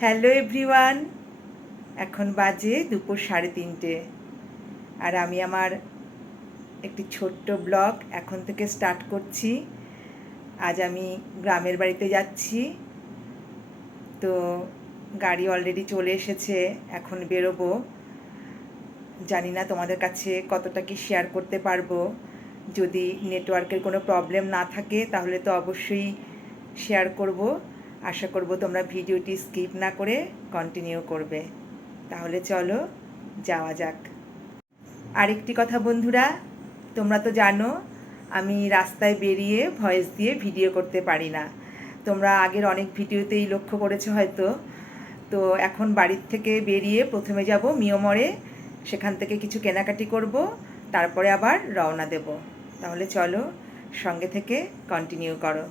Hello everyone, এখন বাজে দুপুর 3:30 আর আমি আমার একটি ছোট্ট ব্লগ এখন থেকে স্টার্ট করছি। আজ আমি গ্রামের বাড়িতে যাচ্ছি, তো গাড়ি অলরেডি চলে এসেছে, এখন বেরোবো। জানি না তোমাদের কাছে কতটা কি শেয়ার করতে পারবো। যদি নেটওয়ার্কের কোনো প্রবলেম না থাকে তাহলে তো অবশ্যই শেয়ার করব। আশা করব তোমরা ভিডিওটি স্কিপ না করে কন্টিনিউ করবে। তাহলে চলো যাওয়া যাক। আরেকটি কথা বন্ধুরা, তোমরা তো জানো আমি রাস্তায় বেরিয়ে ভয়েস দিয়ে ভিডিও করতে পারি না। তোমরা আগের অনেক ভিডিওতেই লক্ষ্য করেছো হয়তো। তো এখন বাড়ির থেকে বেরিয়ে প্রথমে যাব মিয়মরে, সেখান থেকে কিছু কেনাকাটি করব, তারপরে আবার রওনা দেব। তাহলে চলো সঙ্গে থেকে কন্টিনিউ করো।